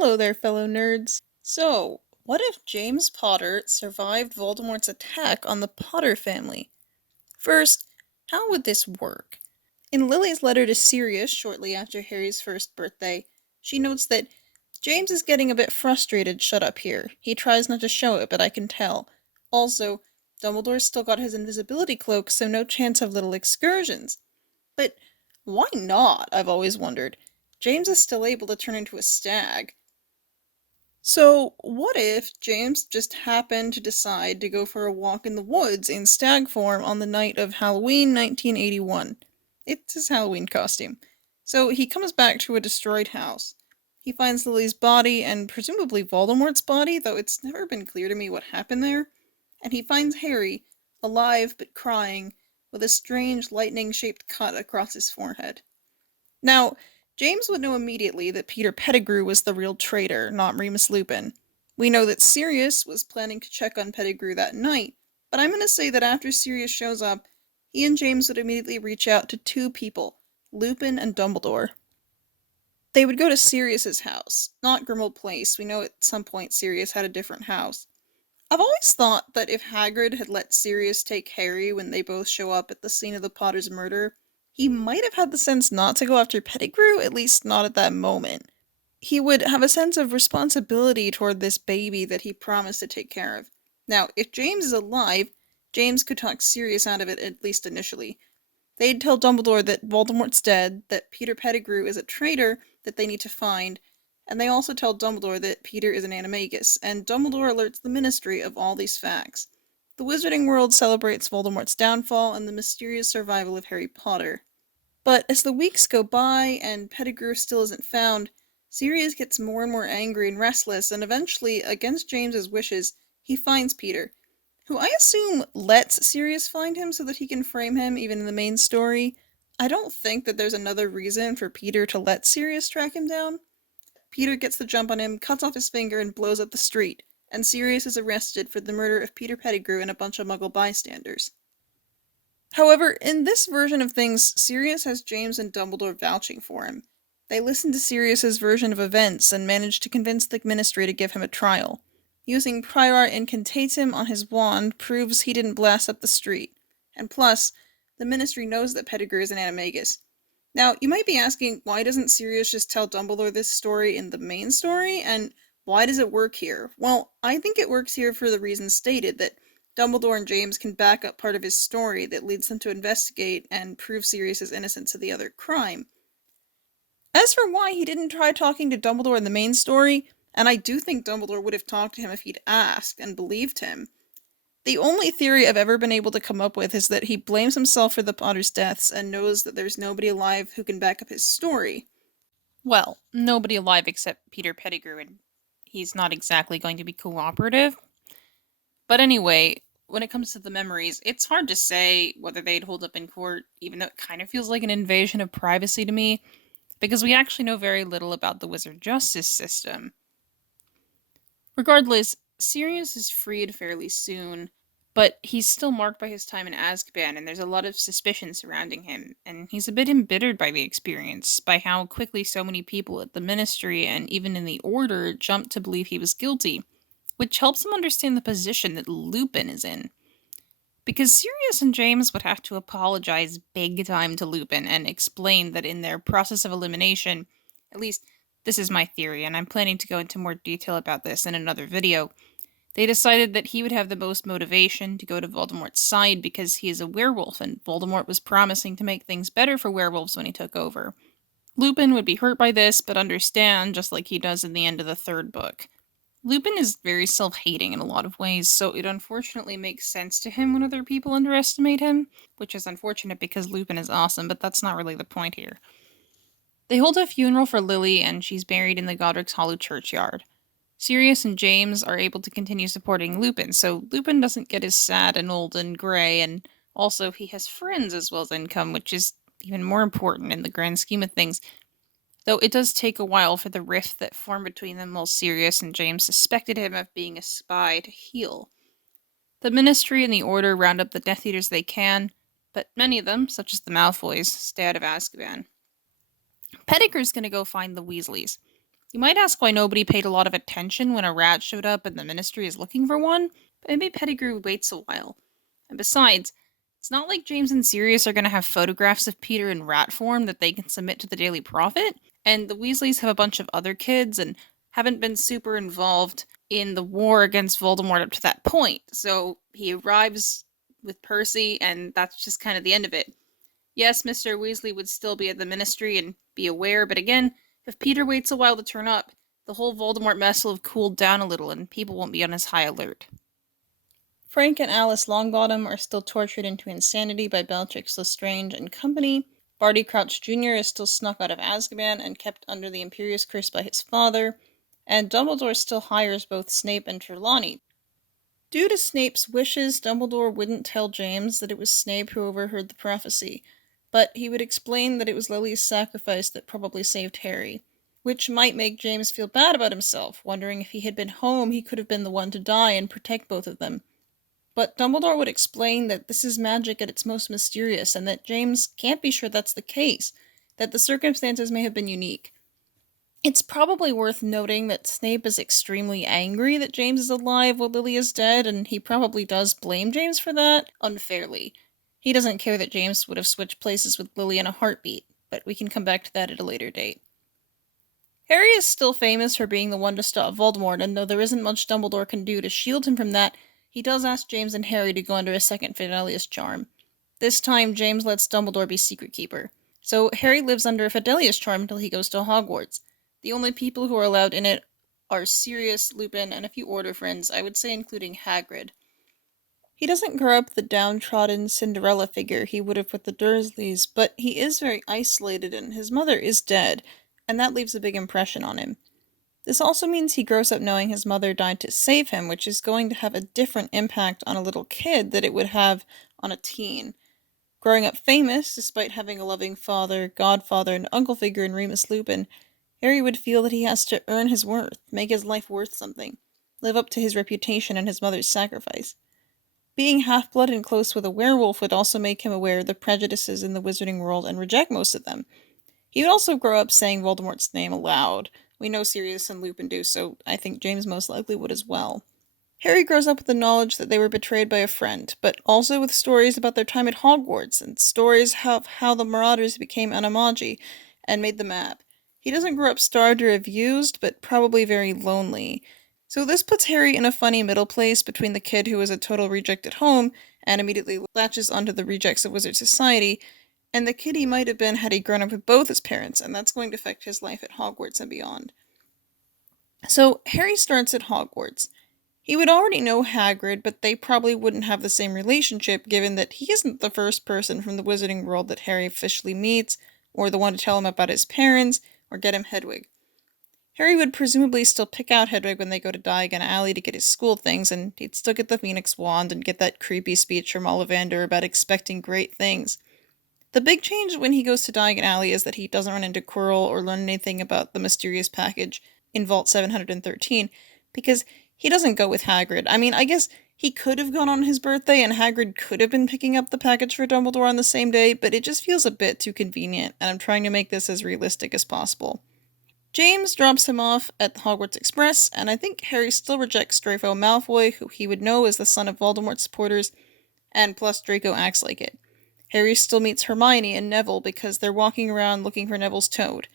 Hello there, fellow nerds. So, what if James Potter survived Voldemort's attack on the Potter family? First, how would this work? In Lily's letter to Sirius shortly after Harry's first birthday, she notes that James is getting a bit frustrated shut up here. He tries not to show it, but I can tell. Also, Dumbledore's still got his invisibility cloak, so no chance of little excursions. But why not, I've always wondered. James is still able to turn into a stag. So, what if James just happened to decide to go for a walk in the woods in stag form on the night of Halloween 1981? It's his Halloween costume. So, he comes back to a destroyed house. He finds Lily's body and presumably Voldemort's body, though it's never been clear to me what happened there. And he finds Harry, alive but crying, with a strange lightning shaped cut across his forehead. Now, James would know immediately that Peter Pettigrew was the real traitor, not Remus Lupin. We know that Sirius was planning to check on Pettigrew that night, but I'm going to say that after Sirius shows up, he and James would immediately reach out to two people, Lupin and Dumbledore. They would go to Sirius's house, not Grimmauld Place. We know at some point Sirius had a different house. I've always thought that if Hagrid had let Sirius take Harry when they both show up at the scene of the Potter's murder, he might have had the sense not to go after Pettigrew, at least not at that moment. He would have a sense of responsibility toward this baby that he promised to take care of. Now, if James is alive, James could talk Sirius out of it, at least initially. They'd tell Dumbledore that Voldemort's dead, that Peter Pettigrew is a traitor that they need to find, and they also tell Dumbledore that Peter is an animagus, and Dumbledore alerts the Ministry of all these facts. The Wizarding World celebrates Voldemort's downfall and the mysterious survival of Harry Potter. But as the weeks go by and Pettigrew still isn't found, Sirius gets more and more angry and restless, and eventually, against James's wishes, he finds Peter, who I assume lets Sirius find him so that he can frame him even in the main story. I don't think that there's another reason for Peter to let Sirius track him down. Peter gets the jump on him, cuts off his finger, and blows up the street, and Sirius is arrested for the murder of Peter Pettigrew and a bunch of Muggle bystanders. However, in this version of things, Sirius has James and Dumbledore vouching for him. They listen to Sirius's version of events and manage to convince the Ministry to give him a trial. Using Prior Incantatem on his wand proves he didn't blast up the street. And plus, the Ministry knows that Pettigrew is an animagus. Now, you might be asking, why doesn't Sirius just tell Dumbledore this story in the main story, and why does it work here? Well, I think it works here for the reasons stated, that Dumbledore and James can back up part of his story that leads them to investigate and prove Sirius's innocence of the other crime. As for why he didn't try talking to Dumbledore in the main story, and I do think Dumbledore would have talked to him if he'd asked and believed him, the only theory I've ever been able to come up with is that he blames himself for the Potter's deaths and knows that there's nobody alive who can back up his story. Well, nobody alive except Peter Pettigrew, and he's not exactly going to be cooperative. But anyway, when it comes to the memories, it's hard to say whether they'd hold up in court, even though it kind of feels like an invasion of privacy to me, because we actually know very little about the wizard justice system. Regardless, Sirius is freed fairly soon, but he's still marked by his time in Azkaban, and there's a lot of suspicion surrounding him, and he's a bit embittered by the experience, by how quickly so many people at the Ministry and even in the Order jumped to believe he was guilty, which helps him understand the position that Lupin is in. Because Sirius and James would have to apologize big time to Lupin and explain that in their process of elimination, at least this is my theory, and I'm planning to go into more detail about this in another video, they decided that he would have the most motivation to go to Voldemort's side because he is a werewolf, and Voldemort was promising to make things better for werewolves when he took over. Lupin would be hurt by this, but understand, just like he does in the end of the third book. Lupin is very self-hating in a lot of ways, so it unfortunately makes sense to him when other people underestimate him, which is unfortunate because Lupin is awesome, but that's not really the point here. They hold a funeral for Lily, and she's buried in the Godric's Hollow churchyard. Sirius and James are able to continue supporting Lupin, so Lupin doesn't get as sad and old and grey, and also he has friends as well as income, which is even more important in the grand scheme of things. Though it does take a while for the rift that formed between them while Sirius and James suspected him of being a spy to heal. The Ministry and the Order round up the Death Eaters they can, but many of them, such as the Malfoys, stay out of Azkaban. Pettigrew's gonna go find the Weasleys. You might ask why nobody paid a lot of attention when a rat showed up and the ministry is looking for one, but maybe Pettigrew waits a while. And besides, it's not like James and Sirius are going to have photographs of Peter in rat form that they can submit to the Daily Prophet, and the Weasleys have a bunch of other kids and haven't been super involved in the war against Voldemort up to that point. So he arrives with Percy, and that's just kind of the end of it. Yes, Mr. Weasley would still be at the ministry and be aware, but again, if Peter waits a while to turn up, the whole Voldemort mess will have cooled down a little and people won't be on as high alert. Frank and Alice Longbottom are still tortured into insanity by Bellatrix Lestrange and company. Barty Crouch Jr. is still snuck out of Azkaban and kept under the Imperious Curse by his father, and Dumbledore still hires both Snape and Trelawney. Due to Snape's wishes, Dumbledore wouldn't tell James that it was Snape who overheard the prophecy, but he would explain that it was Lily's sacrifice that probably saved Harry, which might make James feel bad about himself, wondering if he had been home he could have been the one to die and protect both of them. But Dumbledore would explain that this is magic at its most mysterious, and that James can't be sure that's the case, that the circumstances may have been unique. It's probably worth noting that Snape is extremely angry that James is alive while Lily is dead, and he probably does blame James for that, unfairly. He doesn't care that James would have switched places with Lily in a heartbeat, but we can come back to that at a later date. Harry is still famous for being the one to stop Voldemort, and though there isn't much Dumbledore can do to shield him from that, he does ask James and Harry to go under a second Fidelius charm. This time, James lets Dumbledore be secret keeper. So Harry lives under a Fidelius charm until he goes to Hogwarts. The only people who are allowed in it are Sirius, Lupin, and a few Order friends, I would say including Hagrid. He doesn't grow up the downtrodden Cinderella figure he would have with the Dursleys, but he is very isolated and his mother is dead, and that leaves a big impression on him. This also means he grows up knowing his mother died to save him, which is going to have a different impact on a little kid than it would have on a teen. Growing up famous, despite having a loving father, godfather, and uncle figure in Remus Lupin, Harry would feel that he has to earn his worth, make his life worth something, live up to his reputation and his mother's sacrifice. Being half-blood and close with a werewolf would also make him aware of the prejudices in the wizarding world and reject most of them. He would also grow up saying Voldemort's name aloud. We know Sirius and Lupin do, so I think James most likely would as well. Harry grows up with the knowledge that they were betrayed by a friend, but also with stories about their time at Hogwarts, and stories of how the Marauders became Animagi and made the map. He doesn't grow up starved or abused, but probably very lonely. So this puts Harry in a funny middle place between the kid who is a total reject at home and immediately latches onto the rejects of wizard society, and the kid he might have been had he grown up with both his parents, and that's going to affect his life at Hogwarts and beyond. So Harry starts at Hogwarts. He would already know Hagrid, but they probably wouldn't have the same relationship given that he isn't the first person from the wizarding world that Harry officially meets, or the one to tell him about his parents, or get him Hedwig. Harry would presumably still pick out Hedwig when they go to Diagon Alley to get his school things, and he'd still get the Phoenix Wand and get that creepy speech from Ollivander about expecting great things. The big change when he goes to Diagon Alley is that he doesn't run into Quirrell or learn anything about the mysterious package in Vault 713, because he doesn't go with Hagrid. I mean, I guess he could have gone on his birthday and Hagrid could have been picking up the package for Dumbledore on the same day, but it just feels a bit too convenient, and I'm trying to make this as realistic as possible. James drops him off at the Hogwarts Express, and I think Harry still rejects Draco Malfoy, who he would know is the son of Voldemort supporters, and plus Draco acts like it. Harry still meets Hermione and Neville because they're walking around looking for Neville's toad.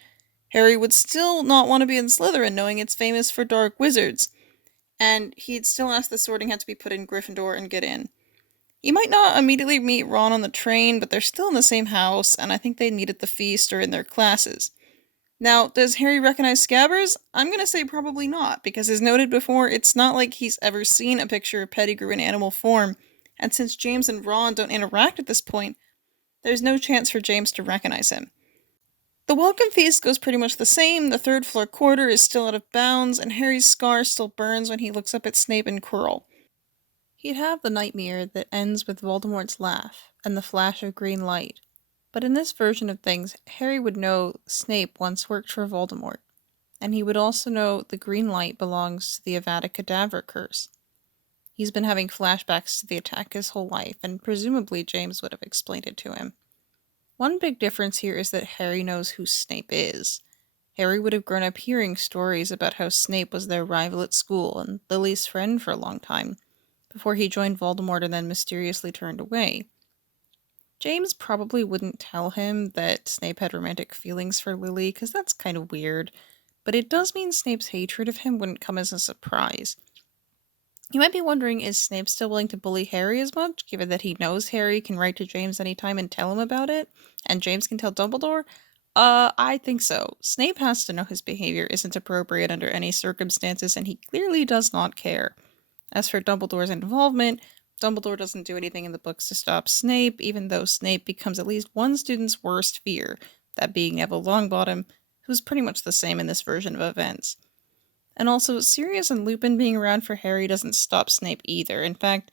Harry would still not want to be in Slytherin knowing it's famous for dark wizards, and he'd still ask the Sorting Hat to be put in Gryffindor and get in. He might not immediately meet Ron on the train, but they're still in the same house, and I think they meet at the feast or in their classes. Now, does Harry recognize Scabbers? I'm gonna say probably not, because as noted before, it's not like he's ever seen a picture of Pettigrew in animal form, and since James and Ron don't interact at this point, there's no chance for James to recognize him. The welcome feast goes pretty much the same, the third floor quarter is still out of bounds, and Harry's scar still burns when he looks up at Snape and Quirrell. He'd have the nightmare that ends with Voldemort's laugh and the flash of green light. But in this version of things, Harry would know Snape once worked for Voldemort, and he would also know the green light belongs to the Avada Kedavra curse. He's been having flashbacks to the attack his whole life, and presumably James would have explained it to him. One big difference here is that Harry knows who Snape is. Harry would have grown up hearing stories about how Snape was their rival at school and Lily's friend for a long time, before he joined Voldemort and then mysteriously turned away. James probably wouldn't tell him that Snape had romantic feelings for Lily, because that's kind of weird, but it does mean Snape's hatred of him wouldn't come as a surprise. You might be wondering, is Snape still willing to bully Harry as much, given that he knows Harry can write to James anytime and tell him about it, and James can tell Dumbledore? I think so. Snape has to know his behavior isn't appropriate under any circumstances, and he clearly does not care. As for Dumbledore's involvement, Dumbledore doesn't do anything in the books to stop Snape, even though Snape becomes at least one student's worst fear, that being Neville Longbottom, who's pretty much the same in this version of events. And also, Sirius and Lupin being around for Harry doesn't stop Snape either. In fact,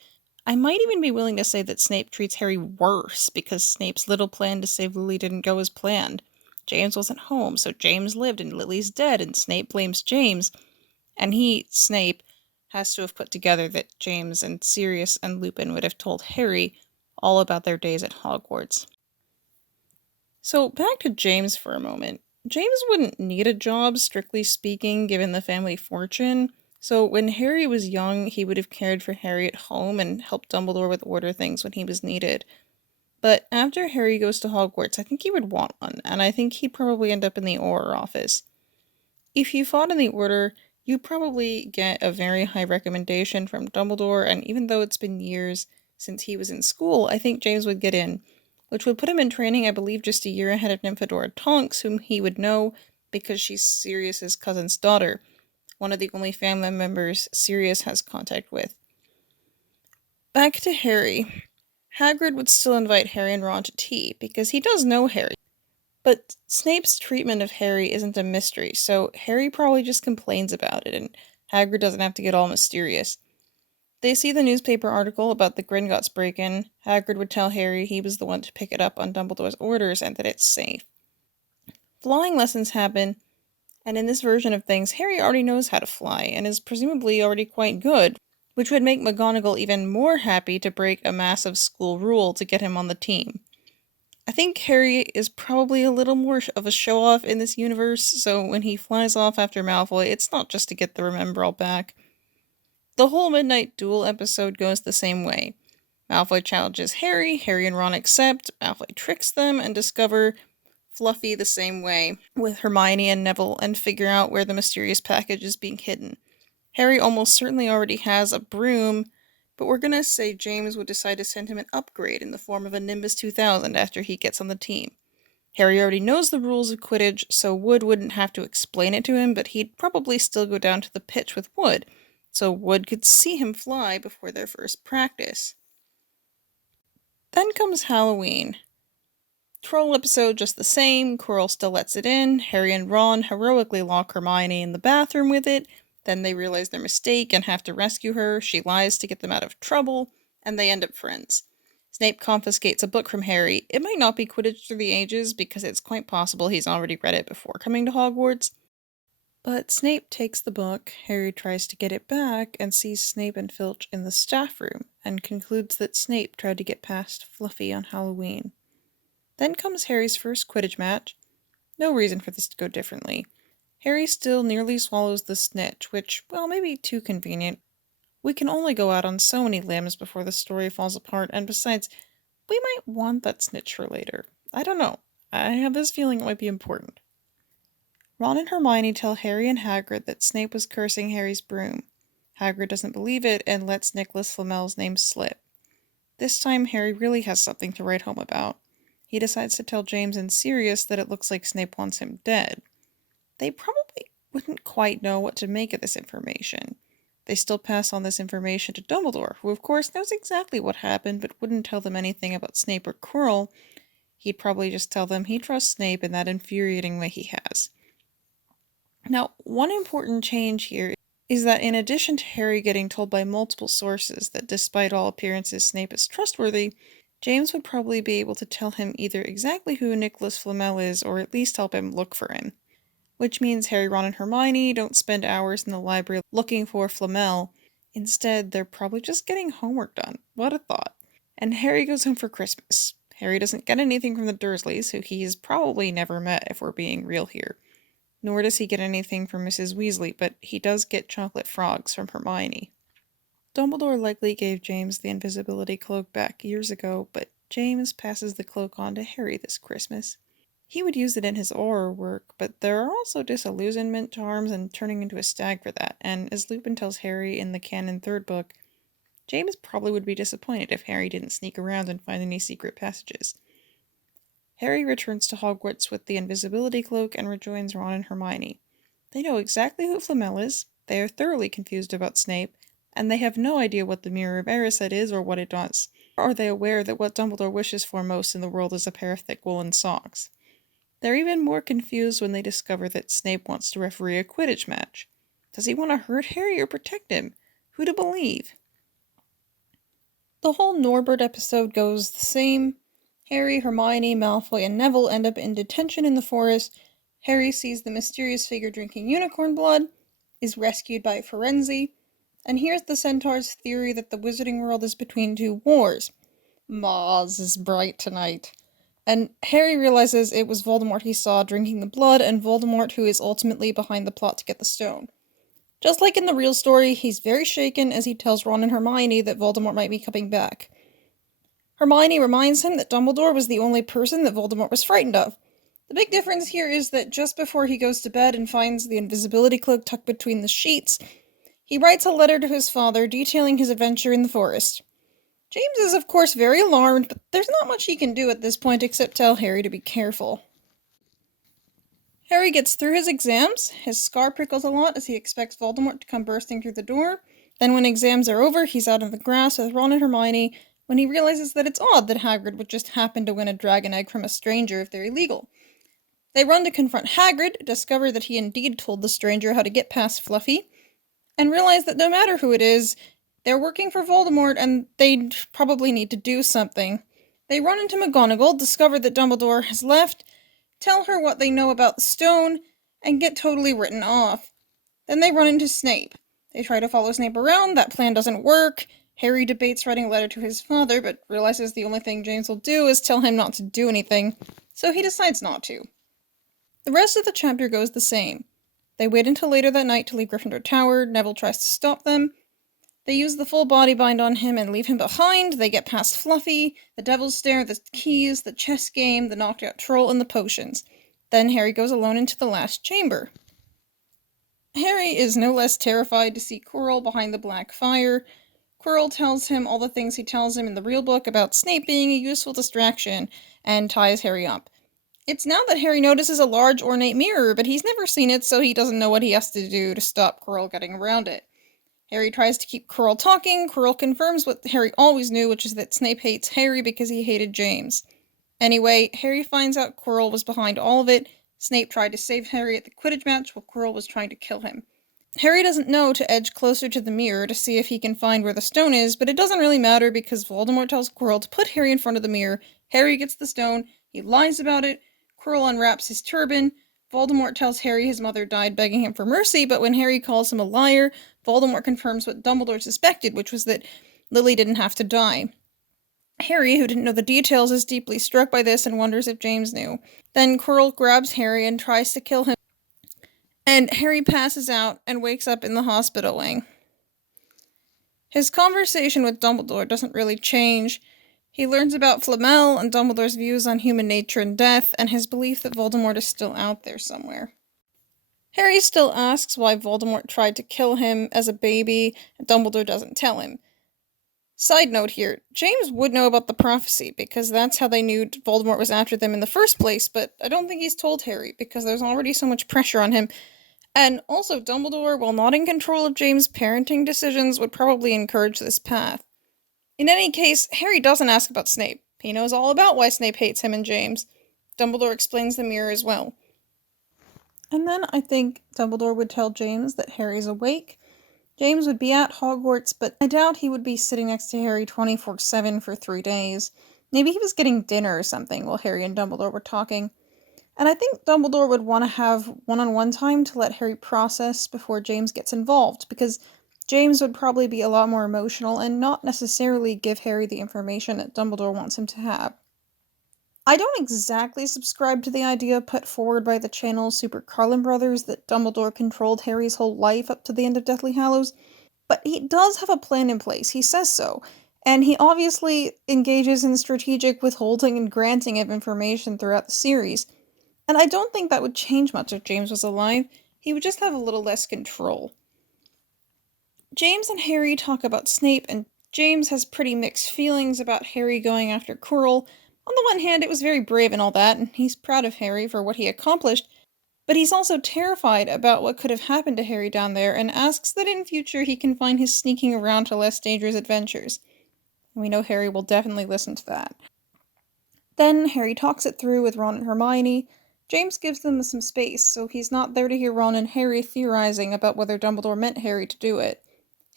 I might even be willing to say that Snape treats Harry worse because Snape's little plan to save Lily didn't go as planned. James wasn't home, so James lived and Lily's dead, and Snape blames James. And he, Snape, has to have put together that James and Sirius and Lupin would have told Harry all about their days at Hogwarts. So, back to James for a moment. James wouldn't need a job, strictly speaking, given the family fortune. So, when Harry was young, he would have cared for Harry at home and helped Dumbledore with order things when he was needed. But after Harry goes to Hogwarts, I think he would want one, and I think he'd probably end up in the Auror office. If you fought in the Order, you probably get a very high recommendation from Dumbledore, and even though it's been years since he was in school, I think James would get in, which would put him in training, I believe, just a year ahead of Nymphadora Tonks, whom he would know because she's Sirius's cousin's daughter, one of the only family members Sirius has contact with. Back to Harry. Hagrid would still invite Harry and Ron to tea, because he does know Harry. But Snape's treatment of Harry isn't a mystery, so Harry probably just complains about it, and Hagrid doesn't have to get all mysterious. They see the newspaper article about the Gringotts break-in. Hagrid would tell Harry he was the one to pick it up on Dumbledore's orders and that it's safe. Flying lessons happen, and in this version of things, Harry already knows how to fly, and is presumably already quite good, which would make McGonagall even more happy to break a massive school rule to get him on the team. I think Harry is probably a little more of a show-off in this universe, so when he flies off after Malfoy, it's not just to get the Remembrall back. The whole Midnight Duel episode goes the same way. Malfoy challenges Harry, Harry and Ron accept, Malfoy tricks them, and discover Fluffy the same way, with Hermione and Neville, and figure out where the mysterious package is being hidden. Harry almost certainly already has a broom, but we're gonna say James would decide to send him an upgrade in the form of a Nimbus 2000 after he gets on the team. Harry already knows the rules of Quidditch, so Wood wouldn't have to explain it to him, but he'd probably still go down to the pitch with Wood, so Wood could see him fly before their first practice. Then comes Halloween. Troll episode just the same, Quirrell still lets it in, Harry and Ron heroically lock Hermione in the bathroom with it, then they realize their mistake and have to rescue her, she lies to get them out of trouble, and they end up friends. Snape confiscates a book from Harry. It might not be Quidditch Through the Ages, because it's quite possible he's already read it before coming to Hogwarts. But Snape takes the book, Harry tries to get it back, and sees Snape and Filch in the staff room, and concludes that Snape tried to get past Fluffy on Halloween. Then comes Harry's first Quidditch match. No reason for this to go differently. Harry still nearly swallows the snitch, which, well, may be too convenient. We can only go out on so many limbs before the story falls apart, and besides, we might want that snitch for later. I don't know. I have this feeling it might be important. Ron and Hermione tell Harry and Hagrid that Snape was cursing Harry's broom. Hagrid doesn't believe it and lets Nicholas Flamel's name slip. This time Harry really has something to write home about. He decides to tell James and Sirius that it looks like Snape wants him dead. They probably wouldn't quite know what to make of this information. They still pass on this information to Dumbledore, who of course knows exactly what happened but wouldn't tell them anything about Snape or Quirrell. He'd probably just tell them he trusts Snape in that infuriating way he has. Now, one important change here is that in addition to Harry getting told by multiple sources that despite all appearances Snape is trustworthy, James would probably be able to tell him either exactly who Nicholas Flamel is or at least help him look for him. Which means Harry, Ron, and Hermione don't spend hours in the library looking for Flamel. Instead, they're probably just getting homework done. What a thought. And Harry goes home for Christmas. Harry doesn't get anything from the Dursleys, who he's probably never met if we're being real here. Nor does he get anything from Mrs. Weasley, but he does get chocolate frogs from Hermione. Dumbledore likely gave James the invisibility cloak back years ago, but James passes the cloak on to Harry this Christmas. He would use it in his Auror work, but there are also disillusionment charms and turning into a stag for that, and as Lupin tells Harry in the canon third book, James probably would be disappointed if Harry didn't sneak around and find any secret passages. Harry returns to Hogwarts with the invisibility cloak and rejoins Ron and Hermione. They know exactly who Flamel is, they are thoroughly confused about Snape, and they have no idea what the Mirror of Erised is or what it does. Nor are they aware that what Dumbledore wishes for most in the world is a pair of thick woolen socks. They're even more confused when they discover that Snape wants to referee a Quidditch match. Does he want to hurt Harry or protect him? Who to believe? The whole Norbert episode goes the same. Harry, Hermione, Malfoy, and Neville end up in detention in the forest. Harry sees the mysterious figure drinking unicorn blood, is rescued by Firenze, and here's the Centaur's theory that the Wizarding World is between two wars. Mars is bright tonight. And Harry realizes it was Voldemort he saw drinking the blood, and Voldemort who is ultimately behind the plot to get the stone. Just like in the real story, he's very shaken as he tells Ron and Hermione that Voldemort might be coming back. Hermione reminds him that Dumbledore was the only person that Voldemort was frightened of. The big difference here is that just before he goes to bed and finds the invisibility cloak tucked between the sheets, he writes a letter to his father detailing his adventure in the forest. James is of course very alarmed, but there's not much he can do at this point except tell Harry to be careful. Harry gets through his exams, his scar prickles a lot as he expects Voldemort to come bursting through the door. Then when exams are over, he's out on the grass with Ron and Hermione when he realizes that it's odd that Hagrid would just happen to win a dragon egg from a stranger if they're illegal. They run to confront Hagrid, discover that he indeed told the stranger how to get past Fluffy, and realize that no matter who it is, they're working for Voldemort and they probably need to do something. They run into McGonagall, discover that Dumbledore has left, tell her what they know about the stone, and get totally written off. Then they run into Snape. They try to follow Snape around, that plan doesn't work. Harry debates writing a letter to his father, but realizes the only thing James will do is tell him not to do anything, so he decides not to. The rest of the chapter goes the same. They wait until later that night to leave Gryffindor Tower, Neville tries to stop them. They use the full body bind on him and leave him behind, they get past Fluffy, the Devil's Stare, the keys, the chess game, the knocked out troll, and the potions. Then Harry goes alone into the last chamber. Harry is no less terrified to see Quirrell behind the black fire. Quirrell tells him all the things he tells him in the real book about Snape being a useful distraction, and ties Harry up. It's now that Harry notices a large ornate mirror, but he's never seen it, so he doesn't know what he has to do to stop Quirrell getting around it. Harry tries to keep Quirrell talking. Quirrell confirms what Harry always knew, which is that Snape hates Harry because he hated James. Anyway, Harry finds out Quirrell was behind all of it. Snape tried to save Harry at the Quidditch match while Quirrell was trying to kill him. Harry doesn't know to edge closer to the mirror to see if he can find where the stone is, but it doesn't really matter because Voldemort tells Quirrell to put Harry in front of the mirror. Harry gets the stone, he lies about it, Quirrell unwraps his turban, Voldemort tells Harry his mother died begging him for mercy, but when Harry calls him a liar, Voldemort confirms what Dumbledore suspected, which was that Lily didn't have to die. Harry, who didn't know the details, is deeply struck by this and wonders if James knew. Then Quirrell grabs Harry and tries to kill him, and Harry passes out and wakes up in the hospital wing. His conversation with Dumbledore doesn't really change. He learns about Flamel and Dumbledore's views on human nature and death, and his belief that Voldemort is still out there somewhere. Harry still asks why Voldemort tried to kill him as a baby, and Dumbledore doesn't tell him. Side note here, James would know about the prophecy, because that's how they knew Voldemort was after them in the first place, but I don't think he's told Harry, because there's already so much pressure on him. And also, Dumbledore, while not in control of James' parenting decisions, would probably encourage this path. In any case, Harry doesn't ask about Snape. He knows all about why Snape hates him and James. Dumbledore explains the mirror as well. And then I think Dumbledore would tell James that Harry's awake. James would be at Hogwarts, but I doubt he would be sitting next to Harry 24/7 for 3 days. Maybe he was getting dinner or something while Harry and Dumbledore were talking. And I think Dumbledore would want to have one-on-one time to let Harry process before James gets involved, because James would probably be a lot more emotional and not necessarily give Harry the information that Dumbledore wants him to have. I don't exactly subscribe to the idea put forward by the channel's Super Carlin brothers that Dumbledore controlled Harry's whole life up to the end of Deathly Hallows, but he does have a plan in place, he says so, and he obviously engages in strategic withholding and granting of information throughout the series, and I don't think that would change much if James was alive, he would just have a little less control. James and Harry talk about Snape, and James has pretty mixed feelings about Harry going after Quirrell. On the one hand, it was very brave and all that, and he's proud of Harry for what he accomplished, but he's also terrified about what could have happened to Harry down there and asks that in future he can find his sneaking around to less dangerous adventures. And we know Harry will definitely listen to that. Then Harry talks it through with Ron and Hermione. James gives them some space, so he's not there to hear Ron and Harry theorizing about whether Dumbledore meant Harry to do it.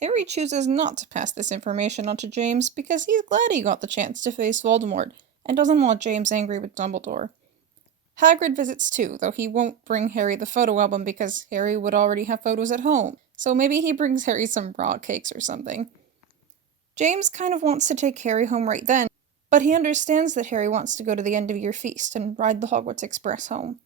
Harry chooses not to pass this information on to James because he's glad he got the chance to face Voldemort and doesn't want James angry with Dumbledore. Hagrid visits too, though he won't bring Harry the photo album because Harry would already have photos at home, so maybe he brings Harry some raw cakes or something. James kind of wants to take Harry home right then, but he understands that Harry wants to go to the end of year feast and ride the Hogwarts Express home.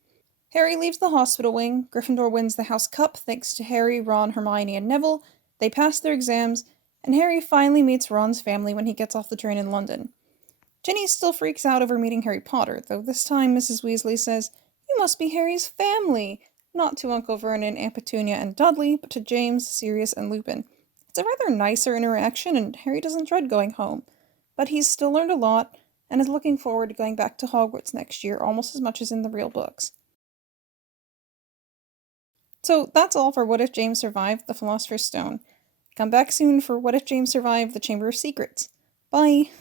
Harry leaves the hospital wing, Gryffindor wins the House Cup thanks to Harry, Ron, Hermione, and Neville, they pass their exams, and Harry finally meets Ron's family when he gets off the train in London. Ginny still freaks out over meeting Harry Potter, though this time Mrs. Weasley says, "You must be Harry's family!" Not to Uncle Vernon, Aunt Petunia, and Dudley, but to James, Sirius, and Lupin. It's a rather nicer interaction, and Harry doesn't dread going home. But he's still learned a lot, and is looking forward to going back to Hogwarts next year almost as much as in the real books. So that's all for What If James Survived the Philosopher's Stone. Come back soon for What If James Survived the Chamber of Secrets. Bye!